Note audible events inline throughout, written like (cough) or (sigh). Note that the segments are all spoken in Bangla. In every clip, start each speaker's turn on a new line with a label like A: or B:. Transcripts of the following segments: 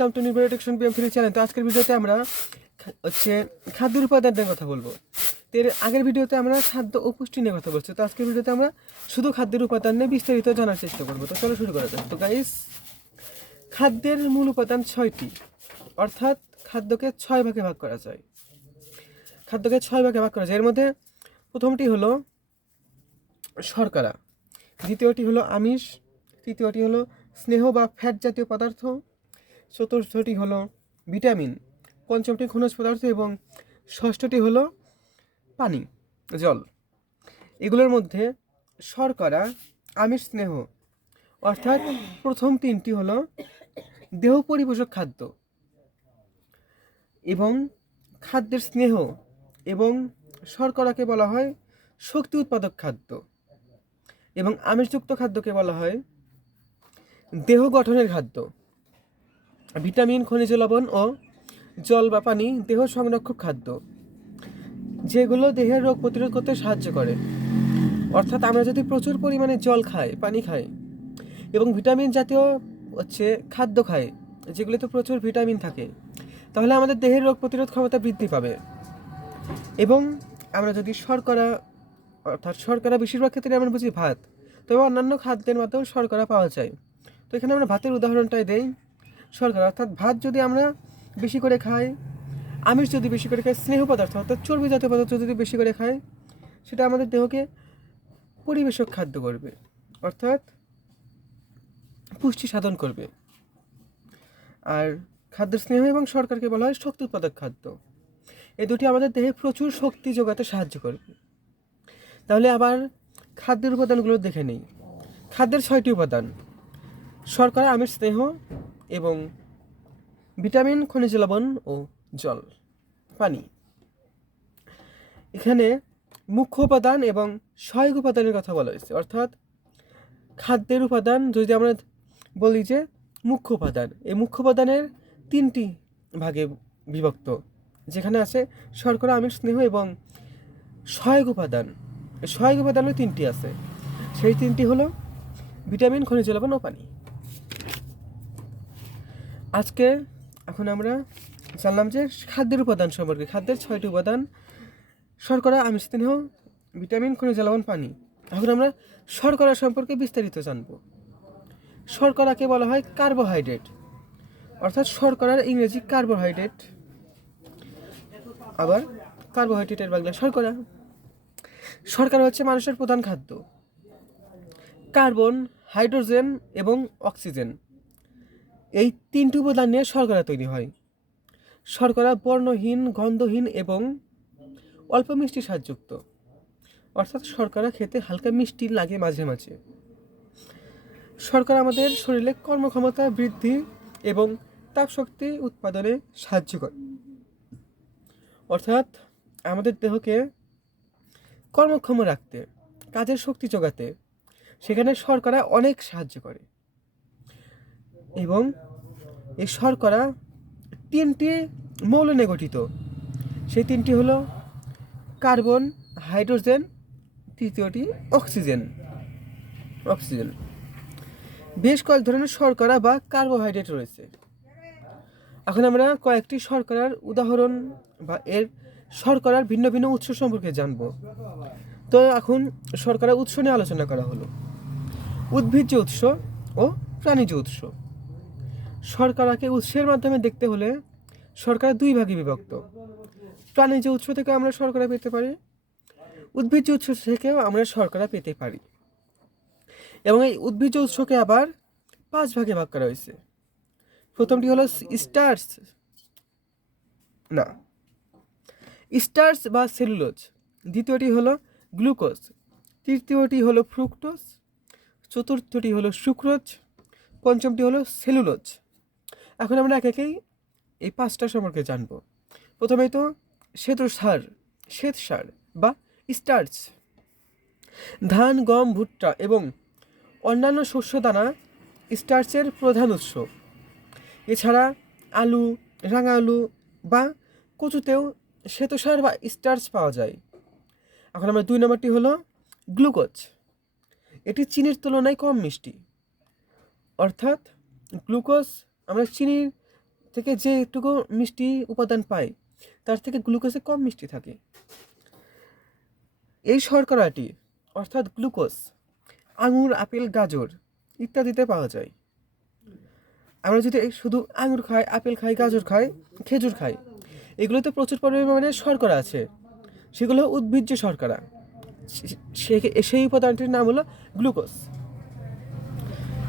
A: Welcome to new protection PM free channel তো আজকের ভিডিওতে আমরা হচ্ছে খাদ্যের উপাদান নিয়ে কথা বলব। তো এর আগের ভিডিওতে আমরা খাদ্য ও পুষ্টি নিয়ে কথা বলছি। তো আজকের ভিডিওতে আমরা শুধু খাদ্যের উপাদান নিয়ে বিস্তারিত জানার চেষ্টা করব। তো চলো শুরু করা যাক। তো গাইস খাদ্যের মূল উপাদান ছয়টি। অর্থাৎ খাদ্যকে ছয় ভাগে ভাগ করা যায়। খাদ্যকে ছয় ভাগে ভাগ করা যায়। এর মধ্যে প্রথমটি হলো শর্করা। দ্বিতীয়টি হলো আমিষ। তৃতীয়টি হলো স্নেহ বা ফ্যাট জাতীয় পদার্থ। চতুর্থটি হলো ভিটামিন, পঞ্চমটি খনিজ পদার্থ এবং ষষ্ঠটি হলো পানি, জল। এগুলোর মধ্যে শর্করা, আমিষ স্নেহ, অর্থাৎ প্রথম তিনটি হলো দেহ পরিপোষক খাদ্য এবং খাদ্যের স্নেহ এবং শর্করাকে বলা হয় শক্তি উৎপাদক খাদ্য এবং আমিষযুক্ত খাদ্যকে বলা হয় দেহ গঠনের খাদ্য। ভিটামিন, খনিজ লবণ ও জল বা পানি দেহ সংরক্ষক খাদ্য, যেগুলো দেহের রোগ প্রতিরোধ করতে সাহায্য করে। অর্থাৎ আমরা যদি প্রচুর পরিমাণে জল খাই, পানি খাই এবং ভিটামিন জাতীয় হচ্ছে খাদ্য খাই, যেগুলোতে প্রচুর ভিটামিন থাকে, তাহলে আমাদের দেহের রোগ প্রতিরোধ ক্ষমতা বৃদ্ধি পাবে। এবং আমরা যদি শর্করা, অর্থাৎ শর্করা বেশিরভাগ ক্ষেত্রে আমরা বুঝি ভাত, তবে অন্যান্য খাদ্যের মাধ্যমেও শর্করা পাওয়া যায়। তো এখানে আমরা ভাতের উদাহরণটাই দেই। শর্করা অর্থাৎ ভাত যদি আমরা বেশি করে খাই, আমিষ যদি বেশি করে খাই, স্নেহ পদার্থ, অর্থাৎ চর্বি জাতীয় পদার্থ যদি বেশি করে খাই, সেটা আমাদের দেহকে পরিবেশক খাদ্য করবে, অর্থাৎ পুষ্টি সাধন করবে। আর খাদ্যের স্নেহ এবং সরকারকে বলা হয় শক্তি উৎপাদক খাদ্য। এই দুটি আমাদের দেহে প্রচুর শক্তি যোগাতে সাহায্য করবে। তাহলে আবার খাদ্যের উপাদানগুলো দেখে নেই। খাদ্যের ছয়টি উপাদান, শর্করা, আমিষ, স্নেহ এবং ভিটামিন, খনিজ লবণ ও জল, পানি। এখানে মুখ্য উপাদান এবং সহায়ক উপাদানের কথা বলা হয়েছে। অর্থাৎ খাদ্যের উপাদান, যদি আমরা বলি যে মুখ্য উপাদান, এই মুখ্য উপাদানের তিনটি ভাগে বিভক্ত, যেখানে আছে শর্করা, আমিষ, স্নেহ এবং সহায়ক উপাদান। সহায়ক উপাদানও তিনটি আছে। সেই তিনটি হলো ভিটামিন, খনিজ লবণ ও পানি। আজকে এখন আমরা জানলাম যে খাদ্যের উপাদান সম্পর্কে, খাদ্যের ছয়টি উপাদান। শর্করা আমিষ স্নেহ ভিটামিন, খনিজ লবণ, পানি। এখন আমরা শর্করা সম্পর্কে বিস্তারিত জানব। শর্করাকে বলা হয় কার্বোহাইড্রেট। অর্থাৎ শর্করার ইংরেজি কার্বোহাইড্রেট। আবার কার্বোহাইড্রেটের বাংলা শর্করা। শর্করা হচ্ছে মানুষের প্রধান খাদ্য। কার্বন, হাইড্রোজেন এবং অক্সিজেন। এই তিনটি উপাদান নিয়ে শর্করা তৈরি হয়। শর্করা বর্ণহীন, গন্ধহীন এবং অল্প মিষ্টি স্বাদযুক্ত। অর্থাৎ শর্করা খেতে হালকা মিষ্টি লাগে মাঝে মাঝে। শর্করা আমাদের শরীরে কর্মক্ষমতা বৃদ্ধি এবং তাপশক্তি উৎপাদনে সাহায্য করে। অর্থাৎ আমাদের দেহকে কর্মক্ষম রাখতে, কাজের শক্তি যোগাতে, সেখানে শর্করা অনেক সাহায্য করে। এবং এই শর্করা তিনটি মৌল নিয়ে গঠিত। সেই তিনটি হলো কার্বন, হাইড্রোজেন, তৃতীয়টি অক্সিজেন। অক্সিজেন। বেশ কয়েক ধরনের শর্করা বা কার্বোহাইড্রেট রয়েছে। এখন আমরা কয়েকটি শর্করার উদাহরণ বা এর শর্করার ভিন্ন ভিন্ন উৎস সম্পর্কে জানব। তো এখন শর্করা উৎস নিয়ে আলোচনা করা হলো। উদ্ভিজ্জ উৎস ও প্রাণীজ উৎস। শর্করাকে উৎসের মাধ্যমে দেখতে হলে শর্করা দুই ভাগে বিভক্ত। প্রাণীজ উৎস থেকে আমরা শর্করা পেতে পারি, উদ্ভিজ্জ উৎস থেকেও আমরা শর্করা পেতে পারি। এবং এই উদ্ভিজ্জ উৎসকে আবার পাঁচ ভাগে ভাগ করা হয়েছে। প্রথমটি হলো স্টার্স না স্টার্স বা সেলুলোজ। দ্বিতীয়টি হলো গ্লুকোজ। তৃতীয়টি হলো ফ্রুক্টোজ। চতুর্থটি হলো সুক্রোজ। পঞ্চমটি হলো সেলুলোজ। এখন আমরা এক একেই এই পাঁচটা সম্পর্কে জানব। প্রথমে তো শ্বেত সার শ্বেত সার বা স্টার্চ। ধান, গম, ভুট্টা এবং অন্যান্য শস্য দানা স্টার্চের প্রধান উৎস। এছাড়া আলু, রাঙা আলু বা কচুতেও শ্বেতসার বা স্টার্চ পাওয়া যায়। এখন আমরা দুই নম্বরটি হলো গ্লুকোজ। এটি চিনির তুলনায় কম মিষ্টি। অর্থাৎ গ্লুকোজ আমরা চিনির থেকে যেটুকু মিষ্টি উপাদান পাই, তার থেকে গ্লুকোজে কম মিষ্টি থাকে। এই শর্করাটি, অর্থাৎ গ্লুকোজ, আঙুর, আপেল, গাজর ইত্যাদিতে পাওয়া যায়। আমরা যদি শুধু আঙুর খাই, আপেল খাই, গাজর খাই, খেজুর খাই, এগুলোতে প্রচুর পরিমাণে শর্করা আছে। সেগুলো উদ্ভিজ্জ শর্করা। সেই উপাদানটির নাম হলো গ্লুকোজ।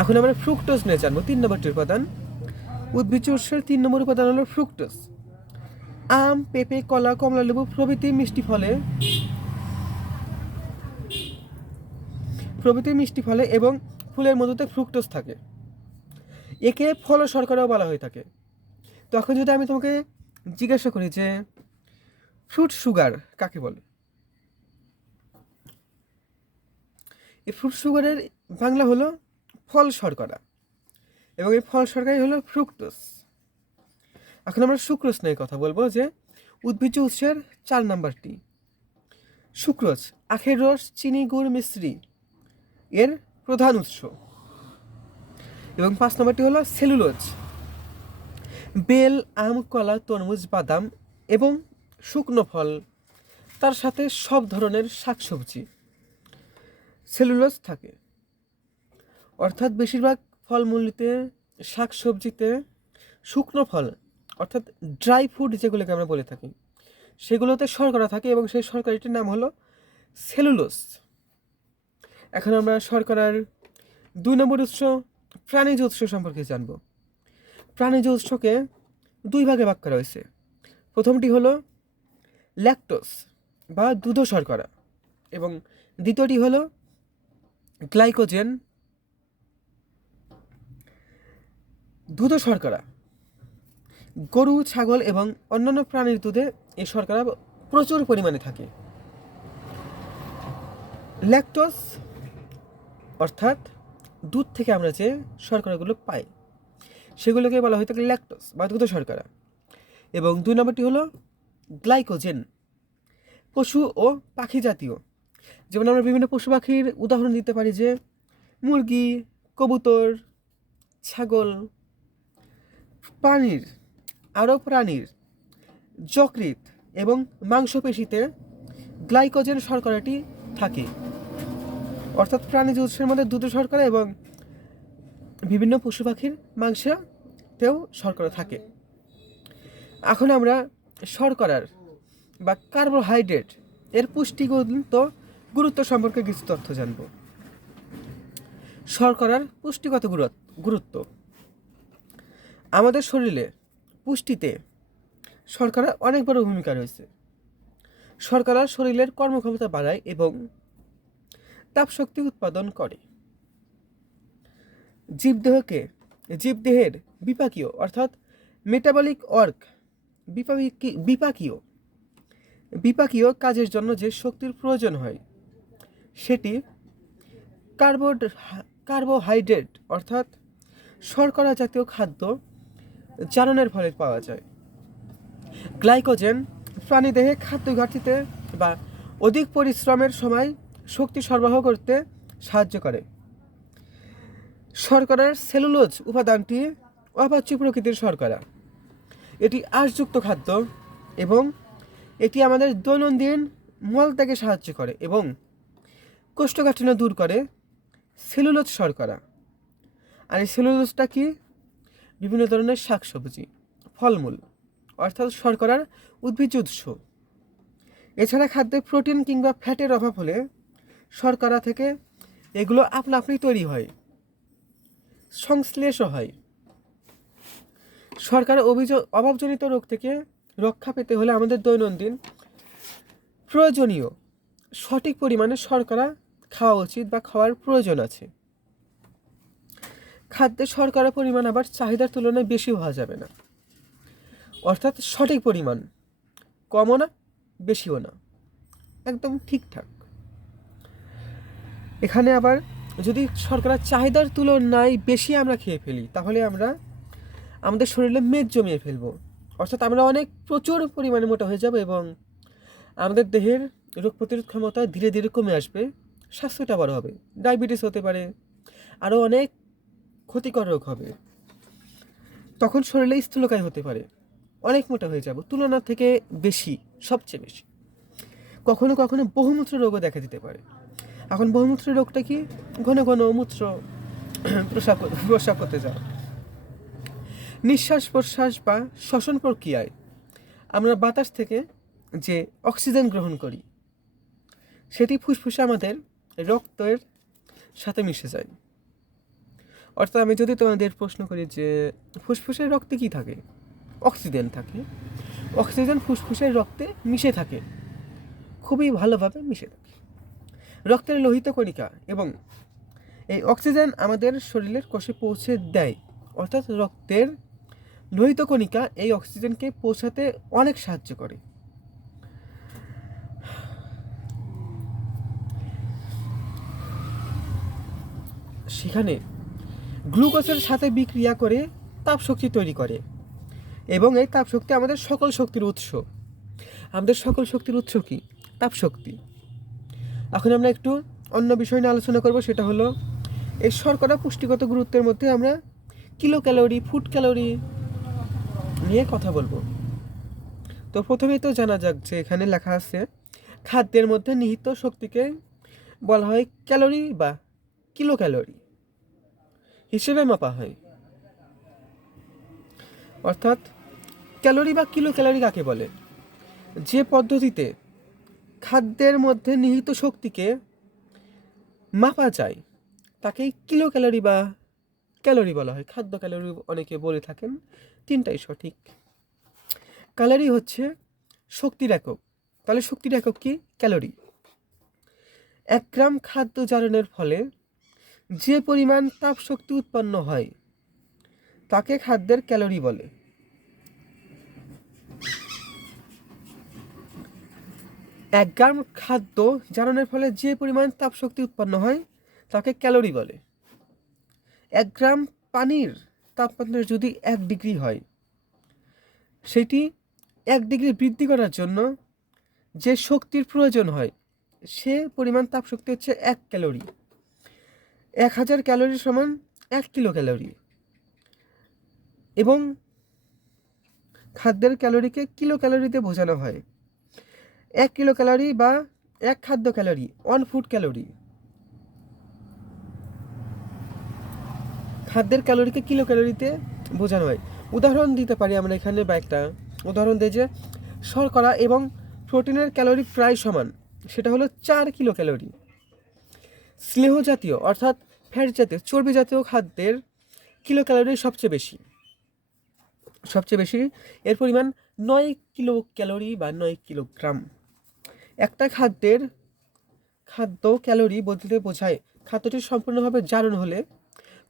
A: এখন আমরা ফ্রুক্টোজ নিয়ে জানব, তিন নম্বরটির উপাদান। উদ্ভিজ্জ উৎসের তিন নম্বর উপাদান হলো ফ্রুক্টোজ। আম, পেঁপে, কলা, কমলা, লেবু প্রভৃতি মিষ্টি ফলে প্রভৃতি মিষ্টি ফলে এবং ফুলের মধ্যে ফ্রুক্টোজ থাকে। একে ফল শর্করাও বলা হয়ে থাকে। তখন যদি আমি তোমাকে জিজ্ঞাসা করি যে, ফ্রুট সুগার কাকে বলে? এই ফ্রুট সুগারের বাংলা হলো ফল শর্করা এবং এই ফল শর্করাই হলো ফ্রুক্টোজ এখন আমরা সুক্রোজ নিয়ে কথা বলব যে উদ্ভিজ্জ উৎসের চার নাম্বারটি। সুক্রোজ আখের রস, চিনি, গুড়, মিশ্রি এর প্রধান উৎস। এবং পাঁচ নম্বরটি হলো সেলুলোজ। বেল, আম, কলা, তরমুজ, বাদাম এবং শুকনো ফল, তার সাথে সব ধরনের শাকসবজি, সেলুলোজ থাকে। অর্থাৎ বেশিরভাগ ফলমূলিতে, শাকসবজিতে, শুকনো ফল, অর্থাৎ ড্রাই ফুড যেগুলোকে আমরা বলে থাকি, সেগুলোতে শর্করা থাকে এবং সেই শর্করাটির নাম হলো সেলুলোজ এখন আমরা শর্করার দুই নম্বর উৎস, প্রাণীজ উৎস সম্পর্কে জানব। প্রাণীজ উৎসকে দুই ভাগে ভাগ করা হয়েছে। প্রথমটি হলো ল্যাকটোস বা দুধ শর্করা এবং দ্বিতীয়টি হলো গ্লাইকোজেন দুধ শর্করা। গরু, ছাগল এবং অন্যান্য প্রাণীর দুধে এই শর্করা প্রচুর পরিমাণে থাকে। ল্যাকটোস অর্থাৎ দুধ থেকে আমরা যে শর্করাগুলো পাই, সেগুলোকে বলা হয়ে থাকে ল্যাকটোস বা দুধ শর্করা। এবং দুই নম্বরটি হলো গ্লাইকোজেন, পশু ও পাখি জাতীয়। যেমন আমরা বিভিন্ন পশু পাখির উদাহরণ দিতে পারি যে, মুরগি, কবুতর, ছাগল প্রাণীর, আরও প্রাণীর যকৃত এবং মাংসপেশিতে গ্লাইকোজেন শর্করাটি থাকে। অর্থাৎ প্রাণীজ উৎসের মধ্যে দুধ শর্করা এবং বিভিন্ন পশু পাখির মাংসেতেও শর্করা থাকে। এখন আমরা শর্করার বা কার্বোহাইড্রেট এর পুষ্টিগত গুরুত্ব সম্পর্কে কিছু তথ্য জানব। শর্করার পুষ্টিগত গুরুত- গুরুত্ব। আমাদের শরীরে পুষ্টিতে শর্করা অনেক বড় ভূমিকা রয়েছে। শর্করা শরীরের কর্মক্ষমতা বাড়ায় এবং তাপশক্তি উৎপাদন করে। জীবদেহকে, জীবদেহের বিপাকীয় অর্থাৎ মেটাবলিক বিপাকী, বিপাকীয় বিপাকীয় কাজের জন্য যে শক্তির প্রয়োজন হয়, সেটি কার্বোড, কার্বোহাইড্রেট অর্থাৎ শর্করা জাতীয় খাদ্য জারণের ফলে পাওয়া যায়। গ্লাইকোজেন প্রাণীদেহে খাদ্য ঘাটতিতে বা অধিক পরিশ্রমের সময় শক্তি সরবরাহ করতে সাহায্য করে। শর্করার সেলুলোজ উপাদানটি অপাচ্য প্রকৃতির শর্করা। এটি আঁশযুক্ত খাদ্য এবং এটি আমাদের দৈনন্দিন মলত্যাগে সাহায্য করে এবং কোষ্ঠকাঠিন্য দূর করে সেলুলোজ শর্করা। আর এই সেলুলোজটা কি? বিভিন্ন ধরনের শাকসবজি, ফলমূল, অর্থাৎ শর্করার উদ্ভিজ্জ উৎস। এছাড়া খাদ্যে প্রোটিন কিংবা ফ্যাটের অভাব হলে শর্করা থেকে এগুলো আপনা আপনি তৈরি হয়, সংশ্লেষও হয়। সরকার অভিযোগ অভাবজনিত রোগ থেকে রক্ষা পেতে হলে আমাদের দৈনন্দিন প্রয়োজনীয় সঠিক পরিমাণে শর্করা খাওয়া উচিত বা খাওয়ার প্রয়োজন আছে। খাদ্যে শর্করা পরিমাণ আবার চাহিদার তুলনায় বেশি হওয়া যাবে না। অর্থাৎ সঠিক পরিমাণ কমও না, বেশিও না। একদম ঠিকঠাক। এখানে আবার যদি শর্করার চাহিদার তুলনায় বেশি আমরা খেয়ে ফেলি, তাহলে আমরা আমাদের শরীরে মেদ জমিয়ে ফেলব। অর্থাৎ আমরা অনেক প্রচুর পরিমাণে মোটা হয়ে যাব এবং আমাদের দেহের রোগ প্রতিরোধ ক্ষমতা ধীরে ধীরে কমে আসবে, স্বাস্থ্যটা বড় হবে। ডায়াবেটিস হতে পারে, আরও অনেক ক্ষতিকর রোগ হবে। তখন শরীরে স্থূলকায় হতে পারে। অনেক মোটা হয়ে যাব তুলনা থেকে বেশি, সবচেয়ে বেশি। কখনো কখনো বহুমূত্র রোগও দেখা দিতে পারে। এখন বহুমূত্র রোগটা কি? ঘন ঘন মূত্র (clears throat) প্রসাব প্রসাব করতে যাওয়া নিঃশ্বাস প্রশ্বাস বা শ্বসন প্রক্রিয়ায় আমরা বাতাস থেকে যে অক্সিজেন গ্রহণ করি, সেটি ফুসফুসে আমাদের রক্তের সাথে মিশে যায়। অর্থাৎ আমি যদি তোমাদের প্রশ্ন করি যে ফুসফুসের রক্তে কি থাকে? অক্সিজেন থাকে। অক্সিজেন ফুসফুসের রক্তে মিশে থাকে। খুবই ভালোভাবে মিশে থাকে। রক্তের লোহিত কণিকা এবং এই অক্সিজেন আমাদের শরীরের কোষে পৌঁছে দেয়। অর্থাৎ রক্তের লোহিত কণিকা এই অক্সিজেনকে পৌঁছাতে অনেক সাহায্য করে। সেখানে গ্লুকোজের সাথে বিক্রিয়া করে তাপ শক্তি তৈরি করে এবং এই তাপ শক্তি আমাদের সকল শক্তির উৎস। আমাদের সকল শক্তির উৎস কি? তাপ শক্তি এখন আমরা একটু অন্য বিষয় নিয়ে আলোচনা করব, সেটা হলো এই শর্করা পুষ্টিগত গুরুত্বের মধ্যে আমরা কিলো ক্যালোরি ফুড ক্যালোরি নিয়ে কথা বলব। তো প্রথমেই তো জানা যাক যে এখানে লেখা আছে, খাদ্যের মধ্যে নিহিত শক্তিকে বলা হয় ক্যালোরি বা কিলো ক্যালোরি হিসেবে মাপা হয়। অর্থাৎ, ক্যালোরি বা কিলো ক্যালোরি কাকে বলে? যে পদ্ধতিতে খাদ্যের মধ্যে নিহিত শক্তিকে মাপা যায়, তাকেই কিলো ক্যালোরি বা ক্যালোরি বলা হয়। খাদ্য ক্যালোরি অনেকে বলে থাকেন, তিনটাই সঠিক। ক্যালোরি হচ্ছে শক্তির একক। তাহলে শক্তির একক কি? ক্যালোরি। এক গ্রাম খাদ্য জারণের ফলে যে পরিমাণ তাপ শক্তি উৎপন্ন হয়, তাকে খাদ্যের ক্যালোরি বলে। এক গ্রাম খাদ্য জারণের ফলে যে পরিমাণ তাপ শক্তি উৎপন্ন হয়, তাকে ক্যালোরি বলে। এক গ্রাম পানির তাপমাত্রা যদি এক ডিগ্রি হয়, সেটি এক ডিগ্রি বৃদ্ধি করার জন্য যে শক্তির প্রয়োজন হয়, সে পরিমাণ তাপ শক্তি হচ্ছে এক ক্যালোরি। এক হাজার ক্যালোরি সমান এক কিলো ক্যালোরি এবং খাদ্যের ক্যালোরিকে কিলো ক্যালোরিতে বোঝানো হয়। এক কিলো ক্যালোরি বা এক খাদ্য ক্যালোরি ওয়ান ফুড ক্যালোরি খাদ্যের ক্যালোরিকে কিলো ক্যালোরিতে বোঝানো হয়। উদাহরণ দিতে পারি আমরা এখানে বা একটা। উদাহরণ দিই যে, শর্করা এবং প্রোটিনের ক্যালোরি প্রায় সমান, সেটা হলো চার কিলো ক্যালোরি স্নেহ জাতীয়, অর্থাৎ ফ্যাট জাতীয়, চর্বি জাতীয় খাদ্যের কিলো ক্যালোরি সবচেয়ে বেশি। সবচেয়ে বেশি, এর পরিমাণ নয় কিলো ক্যালোরি বা নয় কিলোগ্রাম একটা খাদ্যের খাদ্য ক্যালোরি বলতে বোঝায় খাদ্যটি সম্পূর্ণভাবে জারণ হলে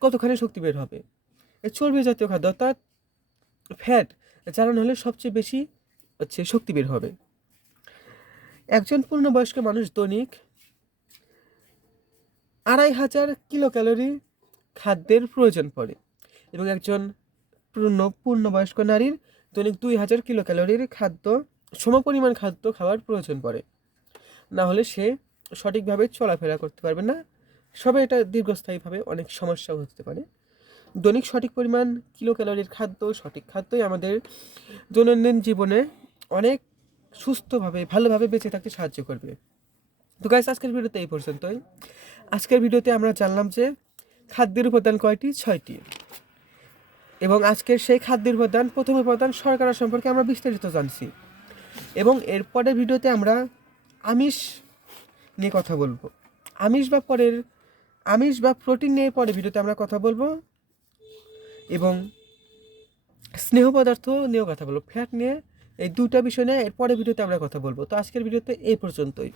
A: কতখানি শক্তি বের হবে। এই চর্বি জাতীয় খাদ্য অর্থাৎ ফ্যাট জারণ হলে সবচেয়ে বেশি হচ্ছে শক্তি বের হবে। একজন পূর্ণবয়স্ক মানুষ দৈনিক আড়াই হাজার কিলো ক্যালোরি খাদ্যের প্রয়োজন পড়ে এবং একজন পূর্ণ, পূর্ণবয়স্ক নারীর দৈনিক দুই হাজার কিলো ক্যালোরির খাদ্য, সমপরিমাণ খাদ্য খাওয়ার প্রয়োজন পড়ে। না হলে সে সঠিকভাবে চলাফেরা করতে পারবে না। সবে এটা দীর্ঘস্থায়ীভাবে অনেক সমস্যাও হতে পারে। দৈনিক সঠিক পরিমাণ কিলো ক্যালোরির খাদ্য, সঠিক খাদ্যই আমাদের দৈনন্দিন জীবনে অনেক সুস্থভাবে, ভালোভাবে বেঁচে থাকতে সাহায্য করবে। তো গাইস আজকের ভিডিওতে এই পর্যন্তই। আজকের ভিডিওতে আমরা জানলাম যে খাদ্যের উপাদান কয়টি? ছয়টি। এবং আজকের সেই খাদ্যের উপাদান, প্রথম উপাদান শর্করা সম্পর্কে আমরা বিস্তারিত জানছি। এবং এর পরের ভিডিওতে আমরা আমিষ নিয়ে কথা বলব। আমিষ বা পরের, আমিষ বা প্রোটিন নিয়ে পরে ভিডিওতে আমরা কথা বলব। এবং স্নেহ পদার্থ নিয়েও কথা বলব। ফ্যাট নিয়ে এই দুটা বিষয় নিয়ে এর পরের ভিডিওতে আমরা কথা বলব। তো আজকের ভিডিওতে এই পর্যন্তই।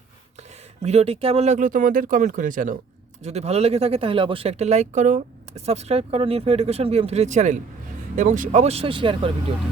A: ভিডিওটি কেমন লাগল তোমাদের কমেন্ট করে জানাও। যদি ভালো লেগে থাকে তাহলে অবশ্যই একটা লাইক করো সাবস্ক্রাইব করো নির্ভয় এডুকেশন বিএম থ্রির চ্যানেল এবং অবশ্যই শেয়ার করো ভিডিওটি।